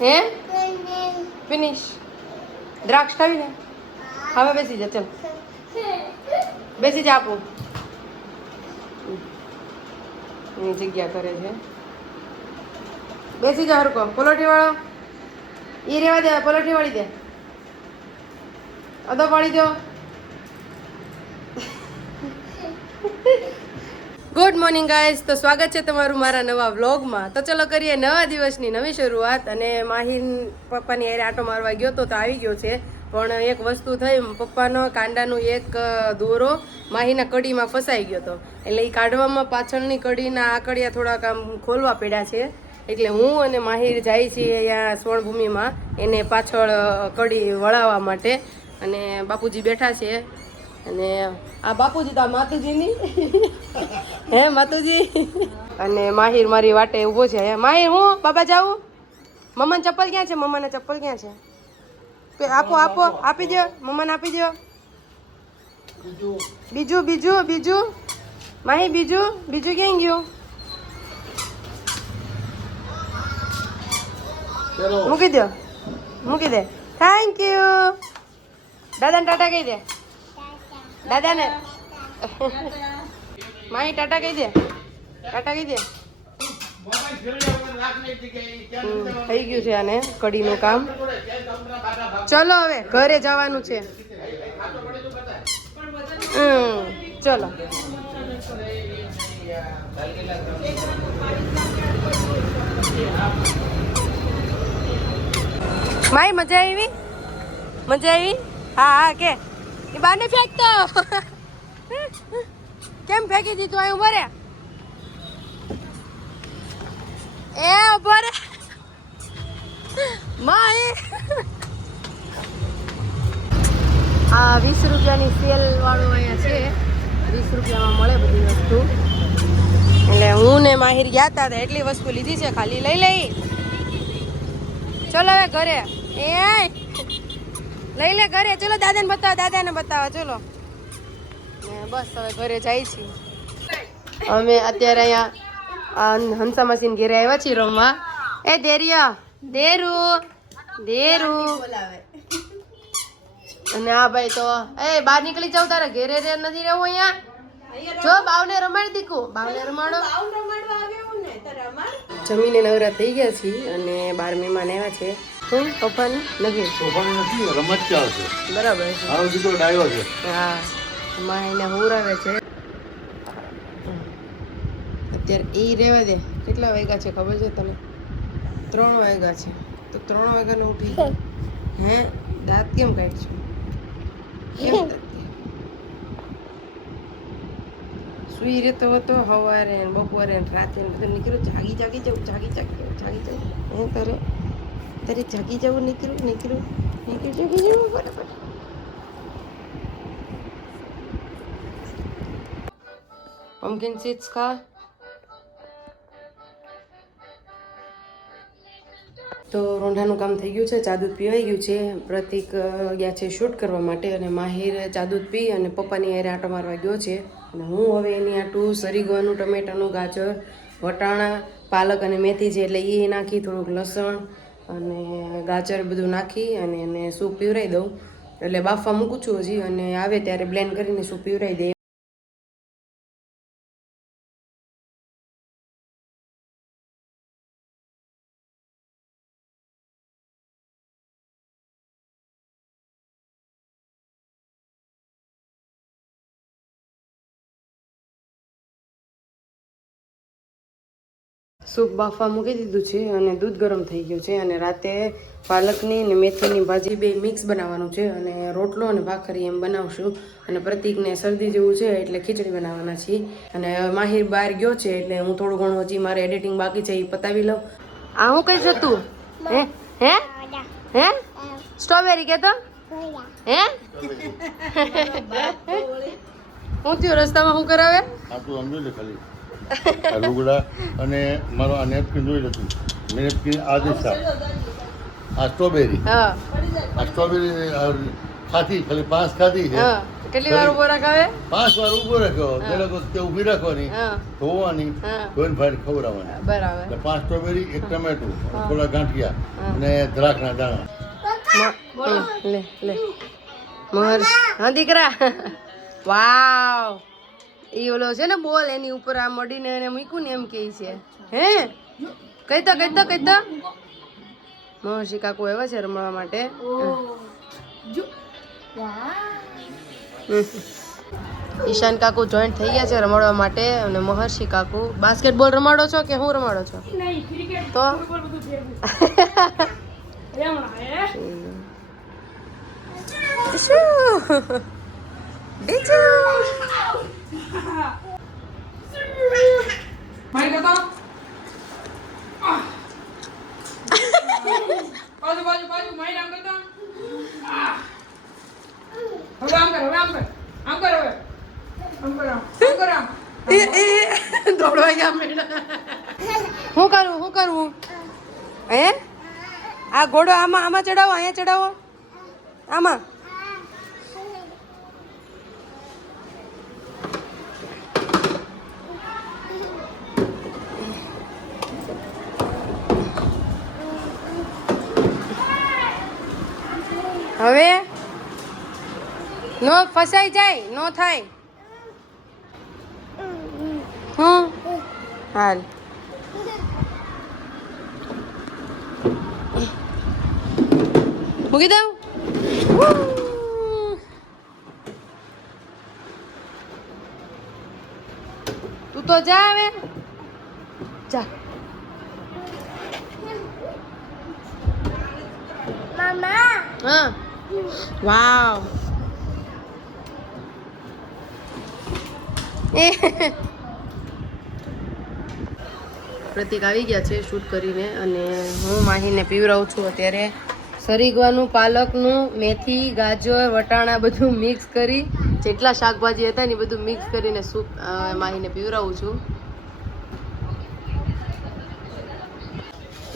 હે ફિનિશ દ્રાક્ષ ખાવી ને હવે બેસી જા ચલ બેસી જા આપું એની જગ્યા કરે છે બેસી જા હરકો પલોઠી વાળો ઈ રેવા દે પલોઠી વાળી દે અદો પાડી દો ગુડ મોર્નિંગ ગાઈઝ તો સ્વાગત છે તમારું મારા નવા વ્લોગમાં તો ચલો કરીએ નવા દિવસની નવી શરૂઆત અને માહિર પપ્પાની હારે આટો મારવા ગયો તો આવી ગયો છે પણ એક વસ્તુ થઈ પપ્પાનો કાંડાનું એક દોરો માહીના કડીમાં ફસાઈ ગયો હતો એટલે એ કાઢવામાં પાછળની કડીના આકડિયા થોડાક આમ ખોલવા પડ્યા છે એટલે હું અને માહિર જાય છીએ અહીંયા સ્વર્ણભૂમિમાં એને પાછળ કડી વળાવવા માટે અને બાપુજી બેઠા છે અને આ બાપુજી તો આ માતુજીની હે માતુજી અને માહિર મારી વાટે ઊભો છે માહિર હું બાબા જાઉં મમ્માને ચપ્પલ ક્યાં છે મમ્માને ચપ્પલ ક્યાં છે આપો આપો આપી દો મમ્માને આપી દો બીજું બીજું બીજું માહી બીજું બીજું ક્યાં ગયું મૂકી દો મૂકી દે થેન્ક યુ દાદાને ટાટા કહી દે દાદાને માહી ટાટા કહી દે ટાટા કહી દે થઈ ગયું છે આને કડીનું કામ ચલો હવે ઘરે જવાનું છે ચલો માહી મજા આવી મજા આવી હા હા કે એ બાને ફેંકતો કેમ ફેંકી દીધું અહીં ઉભા રે એ ઉભા રે માહી આ 20 રૂપિયાની સેલ વાળું અહીંયા છે 20 રૂપિયામાં મળે બધી વસ્તુ એટલે હું ને માહિર ગયા હતા એટલી વસ્તુ લીધી છે ખાલી લઈ લઈ ચલો હવે ઘરે એ લઈ લે ઘરે ચલો દાદાને બતાવો ચલો બસ હવે ઘરે જાય છીએ અમે અત્યારે અહીંયા હંસા મશીન ઘેરે આવ્યા છીએ રમવા એ દેરિયા દેરું અને આ ભાઈ તો એ બહાર નીકળી જાવ તારે ઘેરે રે નથી રહેવું અહીંયા જો બાવને રમાડી દીકું બાવને રમાડો જમીને નવરા થઈ ગયા છીએ અને 12 મહેમાન આવ્યા છે હું પપ્પાની નથી રમત ચાલશે બરાબર છે આવો દીકરો ડાયો છે હા માં એને હુરાવે છે અત્યારે એ રહેવા દે કેટલા વાગ્યા છે ખબર છે તને 3 વાગ્યા છે તો 3 વાગ્યાને ઉઠી હે દાંત કેમ કાઢશું કેમ સુઈ રહેતો હતો સવારે બપોરે રાતે બધું નીકળ્યું જાગી જવું હે તારે જાગી જવું નીકળ્યું જાગી જવું બરાબર પમ્પકિન સીડ્સ ખા તો રોંઢાનું કામ થઈ ગયું છે ચા દૂધ પીવાઈ ગયું છે પ્રતિક ગયા છે શૂટ કરવા માટે અને માહિર ચા દૂધ પી અને પપ્પાની હારે આંટો મારવા ગયો છે અને હું હવે એની આટું સરીગવાનું ટમેટાનું ગાજર વટાણા પાલક અને મેથી છે એટલે એ નાખી થોડુંક લસણ અને ગાજર બધું નાખી અને એને સૂપ પીવરાઈ દઉં એટલે બાફવા મૂકું છું હજી અને આવે ત્યારે બ્લેન્ડ કરીને સૂપ પીવરાઈ દઈએ સૂપ બાફવા મૂકી દીધું છે અને દૂધ ગરમ થઈ ગયું છે અને રાતે પાલકની અને મેથીની ભાજી બે મિક્સ બનાવવાનું છે અને રોટલો અને ભાખરી એમ બનાવશું અને પ્રતિકને શરદી જેવું છે એટલે ખીચડી બનાવવાના છીએ અને માહિર બહાર ગયો છે એટલે હું થોડું ઘણું હજી મારે એડિટિંગ બાકી છે એ પતાવી લઉં આ હું કઈ જતું હે હે હે સ્ટ્રોબેરી કેતો હે હું થયું રસ્તામાં શું કરાવે લુગડા અને મારો આ નેપકિન જોઈ લીધું નેપકિન આદેશા આ સ્ટ્રોબેરી ખાધી ખાલી 5 ખાધી છે કેટલી વાર ઉભો રખાવે 5 વાર ઊભો રાખ્યો પેલા તો તે ઊભી રાખવાની હા ધોવાની હા ધોઈને ફાઈલ ખવડાવવાની બરાબર એટલે 5 સ્ટ્રોબેરી 1 ટમેટું હા. થોડા ગાંઠિયા અને દ્રાક્ષના દાણા લે લે મહર્ષ હા દીકરા વાવ ઈ ઓલો છે ને બોલ એની ઉપર આ મડીને એને મૂક્યું ને એમ કે છે હે કઈ તો મહર્ષિ કાકુ આવ્યા છે રમવા માટે ઈશાન કાકુ જોઈન્ટ થઈ ગયા છે રમાડવા માટે અને મહર્ષિ કાકુ બાસ્કેટબોલ રમાડો છો કે હું રમાડો છો તો દોડવા ગયા શું કરવું હે આ ઘોડો આમાં ચડાવો અહીંયા ચડાવો આમાં હવે નો ફસાઈ જાય નો થાય હાલ મૂકી દઉં તું તો જા હવે જા હા વાવ પ્રતિક આવી ગયા છે શૂટ કરીને અને હું માહીને પીવરાવું છું અત્યારે સરીગવાનું પાલકનું મેથી ગાજર વટાણા બધું મિક્સ કરી જેટલા શાકભાજી હતા ને એ બધું મિક્સ કરીને સૂપ માહીને પીવરાવું છું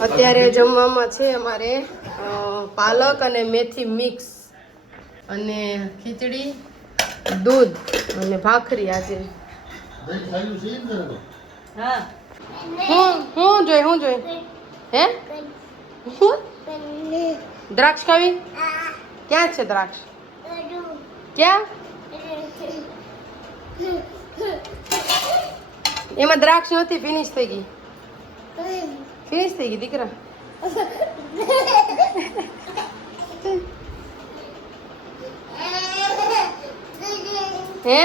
અત્યારે જમવામાં છે અમારે પાલક અને મેથી મિક્સ અને ખીચડી દૂધ અને ભાખરી આજે હા હું જોઈ હે દ્રાક્ષ ખાવી ક્યાં છે દ્રાક્ષ ક્યાં એમાં દ્રાક્ષ નથી ફિનિશ થઈ ગઈ દીકરા હે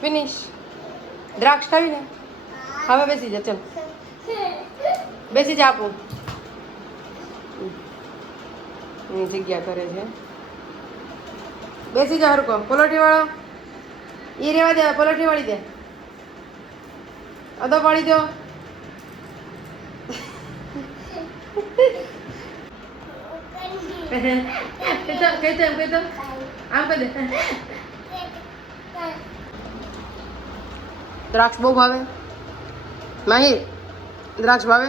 ફિનિશ દ્રાક્ષ ખાવી ને હવે બેસી જા ચલ બેસી જા આપું એની જગ્યા કરે છે બેસી જા હરકો પલોઠી વાળો ઈ રેવા દે પલોઠી વાળી દે અદો પાડી દો કઈ તો આમ કહી દે દ્રાક્ષ બહુ ભાવે માહિર દ્રાક્ષ ભાવે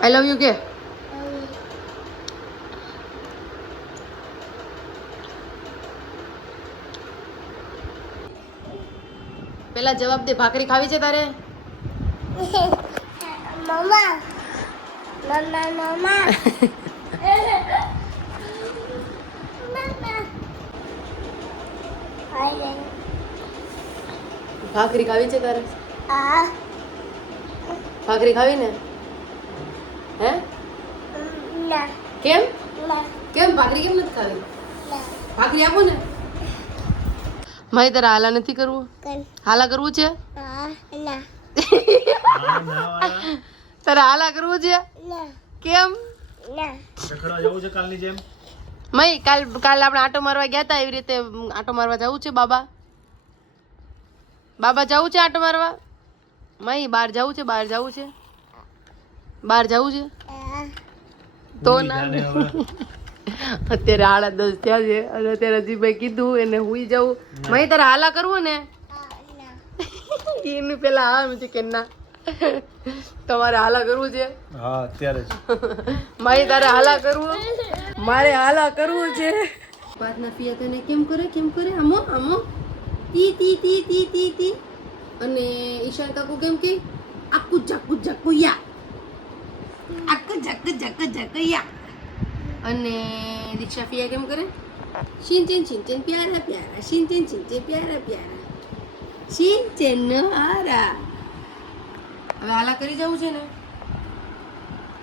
આઈ લવ યુ કે પેલા જવાબ દે ભાખરી ખાવી છે તારે મમ્મા ભાખરી ખાવી છે તારે ભાખરી ખાવી ને હે કેમ કેમ ભાખરી કેમ નથી ખાવી ભાખરી આપો ને મારી તારે હાલા નથી કરવું હાલા કરવું છે તારે હાલા કરવું છે કેમ મય કાલ આપણે આટો મારવા ગયા હતા એવી રીતે આટો મારવા જવું છે બાબા જવું છે આટો મારવા મય બહાર જવું છે બહાર જવું છે તો ના અત્યારે 10:30 થયા છે અને અત્યારે હજી ભાઈ કીધું એને હુઈ જવું મય તારે હાલા કરવું ને એનું પેલા હા નથી કે ના તમારે હાલા કરવું છે હા અત્યારે જ મારી તારે હાલા કરવું મારે હાલા કરવું છે પાર્થના પિયા તને કેમ કરે આમો આમો તી તી તી તી તી તી અને ઈશાન કાકુ કેમ કે આકુ જાકુ જાકુ યા આકુ જાકુ જાકુ જાકુ યા અને દીક્ષા પિયા કેમ કરે શિનચેન પ્યારા પ્યારા શિનચેન પ્યારા પ્યારા શિનચેન હારા હવે હાલા કરી જવું છે ને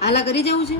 હાલા કરી જવું છે